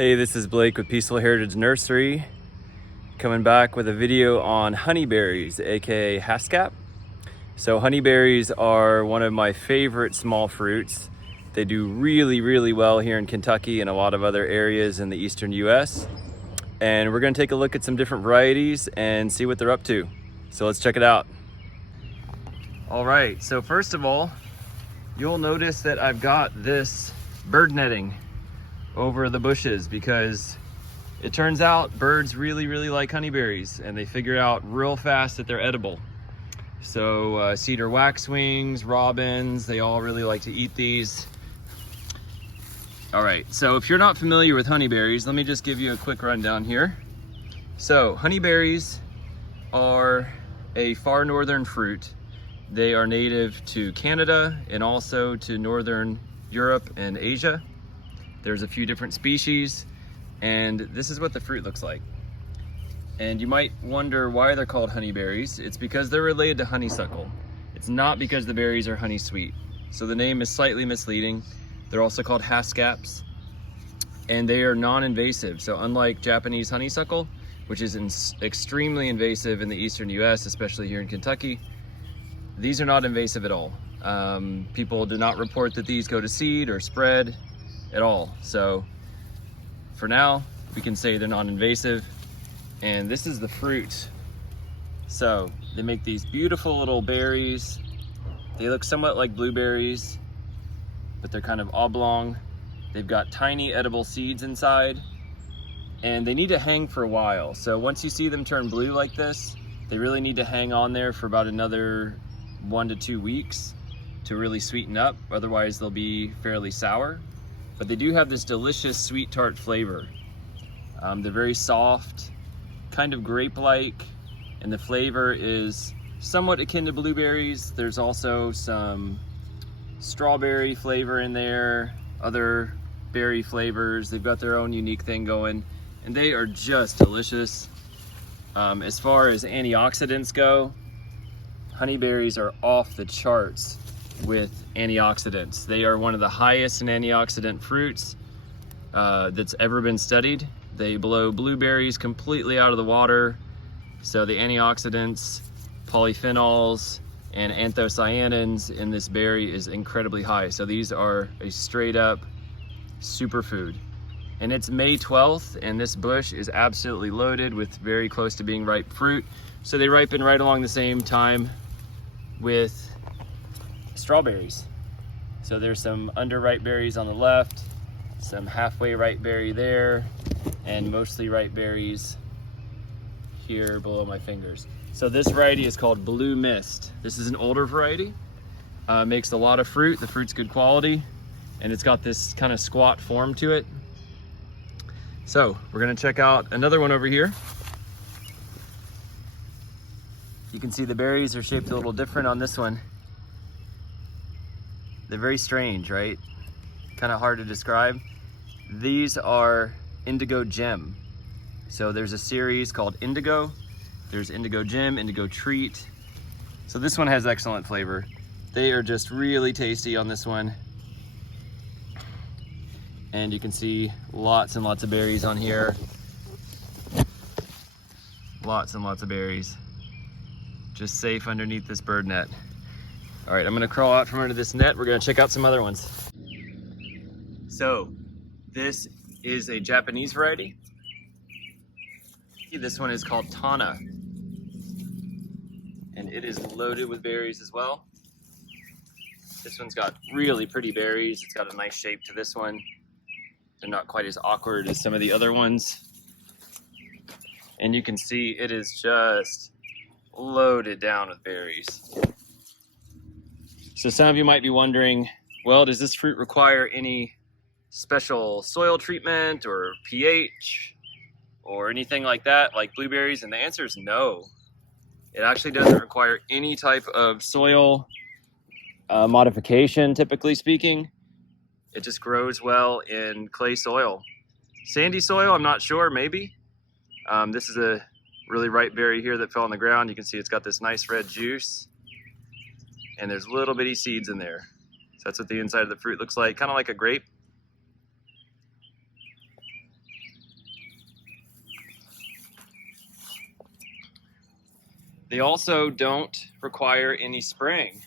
Hey, this is Blake with Peaceful Heritage Nursery, coming back with a video on honeyberries, aka Haskap. So honeyberries are one of my favorite small fruits. They do really well here in Kentucky and a lot of other areas in the eastern US. And we're gonna take a look at some different varieties and see what they're up to. So let's check it out. All right, so first of all, you'll notice that I've got this bird netting over the bushes because it turns out birds really like honeyberries, and they figure out real fast that they're edible. So cedar waxwings, robins, they all really like to eat these. All right, so if you're not familiar with honeyberries, let me just give you a quick rundown here. So honeyberries are a far northern fruit. They are native to Canada and also to northern Europe and Asia. There's a few different species, and this is what the fruit looks like. And you might wonder why they're called honeyberries. It's because they're related to honeysuckle. It's not because the berries are honey sweet. So the name is slightly misleading. They're also called Haskaps, and they are non-invasive. So unlike Japanese honeysuckle, which is extremely invasive in the eastern US, especially here in Kentucky, these are not invasive at all. People do not report that these go to seed or spread at all. So for now, we can say they're non-invasive. And this is the fruit. So they make these beautiful little berries. They look somewhat like blueberries, but they're kind of oblong. They've got tiny edible seeds inside, and they need to hang for a while. So once you see them turn blue like this, they really need to hang on there for about another 1 to 2 weeks to really sweeten up. Otherwise they'll be fairly sour. But they do have this delicious sweet tart flavor. They're very soft, kind of grape-like, and the flavor is somewhat akin to blueberries. There's also some strawberry flavor in there, other berry flavors. They've got their own unique thing going, and they are just delicious. As far as antioxidants go, honeyberries are off the charts with antioxidants. They are one of the highest in antioxidant fruits that's ever been studied. They blow blueberries completely out of the water. So the antioxidants, polyphenols, and anthocyanins in this berry is incredibly high. So these are a straight up superfood. And it's May 12th, and this bush is absolutely loaded with very close to being ripe fruit. So they ripen right along the same time with strawberries. So there's some underripe berries on the left, some halfway ripe berry there, and mostly ripe berries here below my fingers. So this variety is called Blue Mist. This is an older variety. Makes a lot of fruit. The fruit's good quality, and it's got this kind of squat form to it. So we're gonna check out another one over here. You can see the berries are shaped a little different on this one. They're very strange, right? Kind of hard to describe. These are Indigo Gem. So there's a series called Indigo. There's Indigo Gem, Indigo Treat. So this one has excellent flavor. They are just really tasty on this one. And you can see lots and lots of berries on here. Lots and lots of berries. Just safe underneath this bird net. All right, I'm gonna crawl out from under this net. We're gonna check out some other ones. So this is a Japanese variety. This one is called Tana, and it is loaded with berries as well. This one's got really pretty berries. It's got a nice shape to this one. They're not quite as awkward as some of the other ones. And you can see it is just loaded down with berries. So some of you might be wondering, well, does this fruit require any special soil treatment or pH or anything like that, like blueberries? And the answer is no. It actually doesn't require any type of soil modification, typically speaking. It just grows well in clay soil. Sandy soil, I'm not sure, maybe. This is a really ripe berry here that fell on the ground. You can see it's got this nice red juice, and there's little bitty seeds in there. So that's what the inside of the fruit looks like, kind of like a grape. They also don't require any spraying.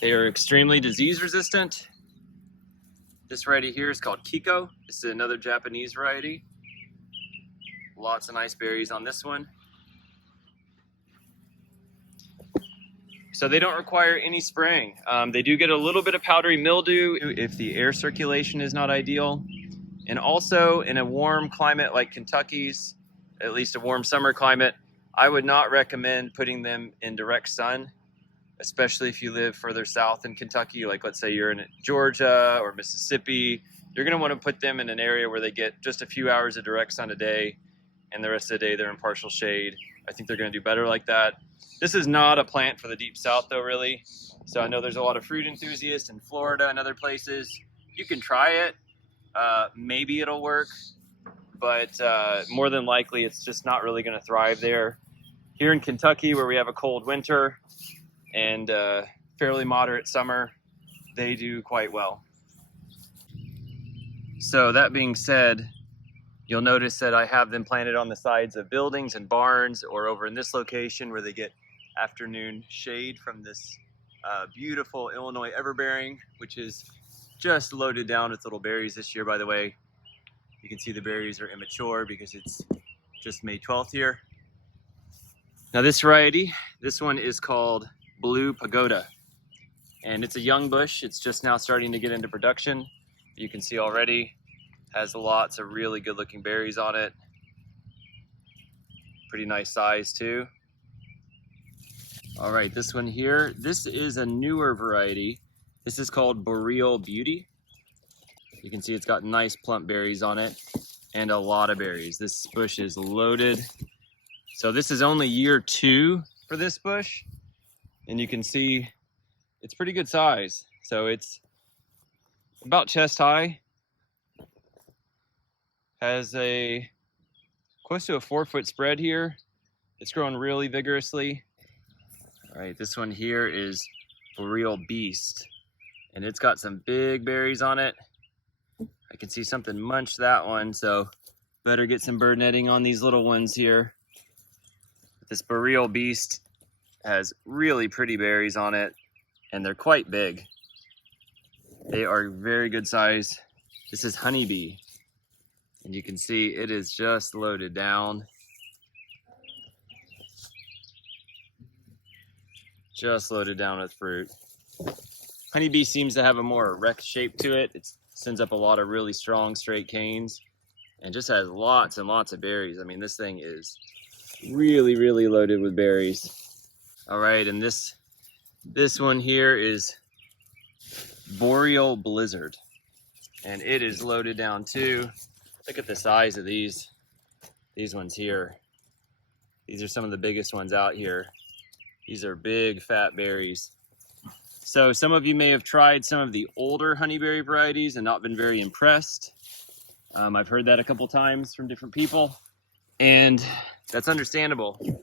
They are extremely disease resistant. This variety here is called Kiko. This is another Japanese variety. Lots of nice berries on this one. So they don't require any spraying. They do get a little bit of powdery mildew if the air circulation is not ideal. And also in a warm climate like Kentucky's, at least a warm summer climate, I would not recommend putting them in direct sun, especially if you live further south in Kentucky, like let's say you're in Georgia or Mississippi. You're gonna wanna put them in an area where they get just a few hours of direct sun a day, and the rest of the day they're in partial shade. I think they're gonna do better like that. This is not a plant for the deep south though, really. So I know there's a lot of fruit enthusiasts in Florida and other places. You can try it, maybe it'll work, but more than likely it's just not really gonna thrive there. Here in Kentucky, where we have a cold winter and fairly moderate summer, they do quite well. So that being said, you'll notice that I have them planted on the sides of buildings and barns, or over in this location where they get afternoon shade from this beautiful Illinois everbearing, which is just loaded down with little berries this year, by the way. You can see the berries are immature because it's just May 12th here. Now this variety, this one is called Blue Pagoda, and it's a young bush. It's just now starting to get into production. You can see already has lots of really good looking berries on it. Pretty nice size too. All right, this one here, this is a newer variety. This is called Boreal Beauty. You can see it's got nice plump berries on it and a lot of berries. This bush is loaded. So this is only year 2 for this bush, and you can see it's pretty good size. So it's about chest high, has a close to a 4-foot spread here. It's growing really vigorously. All right, this one here is Boreal Beast, and it's got some big berries on it. I can see something munched that one, so better get some bird netting on these little ones here. This Boreal Beast has really pretty berries on it, and they're quite big. They are very good size. This is Honeybee, and you can see it is just loaded down. Just loaded down with fruit. Honeybee seems to have a more erect shape to it. It sends up a lot of really strong straight canes and just has lots and lots of berries. I mean, this thing is really, really loaded with berries. All right, and this one here is Boreal Blizzard, and it is loaded down too. Look at the size of these ones here. These are some of the biggest ones out here. These are big fat berries. So some of you may have tried some of the older honeyberry varieties and not been very impressed. I've heard that a couple times from different people, and that's understandable.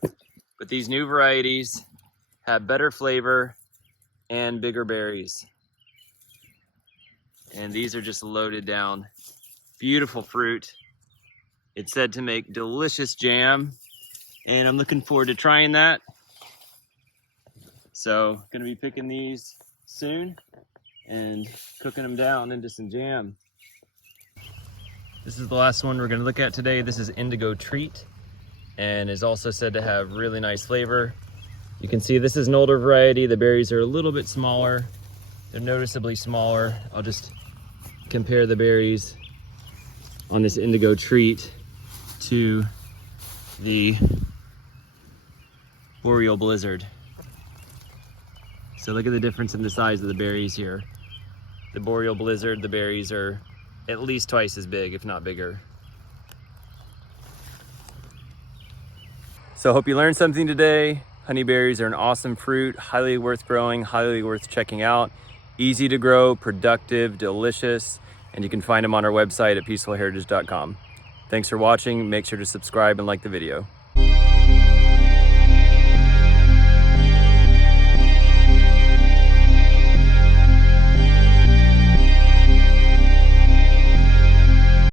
But these new varieties have better flavor and bigger berries. And these are just loaded down. Beautiful fruit. It's said to make delicious jam, and I'm looking forward to trying that. So gonna be picking these soon and cooking them down into some jam. This is the last one we're gonna look at today. This is Indigo Treat, and is also said to have really nice flavor. You can see this is an older variety. The berries are a little bit smaller. They're noticeably smaller. I'll just compare the berries on this Indigo Treat to the Boreal Blizzard. So look at the difference in the size of the berries here. The Boreal Blizzard, the berries are at least twice as big, if not bigger. So I hope you learned something today. Honeyberries are an awesome fruit, highly worth growing, highly worth checking out. Easy to grow, productive, delicious, and you can find them on our website at peacefulheritage.com. Thanks for watching. Make sure to subscribe and like the video.